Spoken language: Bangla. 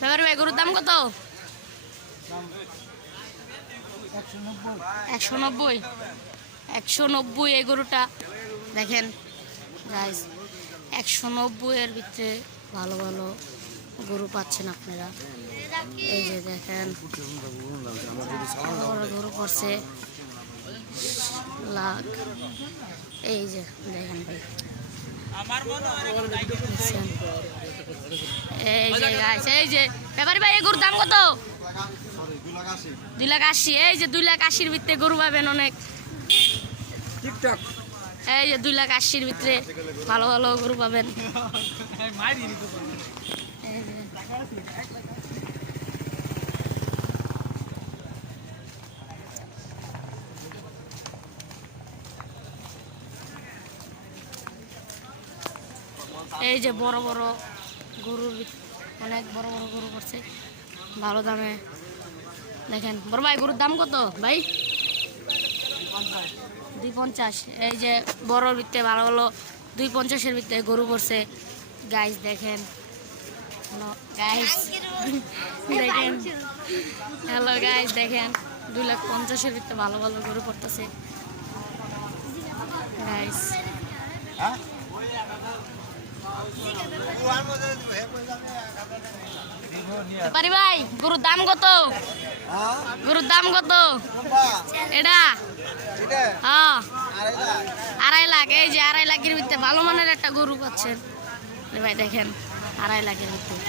ব্যাপারী ভাই গরুর দাম কত? 190। 190 এই গরুটা দেখেন গাইস, 190 এর ভিতরে ভালো ভালো গরু পাচ্ছেন আপনারা। এই যে দেখেন গরু পড়ছে লাখ। এই যে দেখেন ভাই, এই যে গাইস, এই যে ব্যাপারী ভাই এই গরুর দাম কত? 2,80,000। এই যে 2,80,000 ভিতরে গরু পাবেন অনেক। এই যে 2,80,000 ভিতরে ভালো ভালো গরু পাবেন। এই যে বড় বড় গরুর অনেক বড় বড় গরু করছে ভালো দামে। দেখেন বড় ভাই গরুর দাম কত ভাই? 250। এই যে বড় ভিতরে ভালো ভালো 250-এর ভিতরে গরু পড়ছে গাইস। দেখেন গাইস, দেখেন হ্যালো গাইস, দেখেন 2,50,000-এর ভিতরে ভালো ভালো গরু পড়তেছে গাইস। ব্যাপারী ভাই গরুর দাম কত? গরুর দাম কত এটা? হ্যাঁ 2.5 লাখ। এই যে 2.5 লাখের ভিতরে ভালো মানের একটা গরু পাচ্ছেন ভাই। দেখেন 2.5 লাখের ভিতরে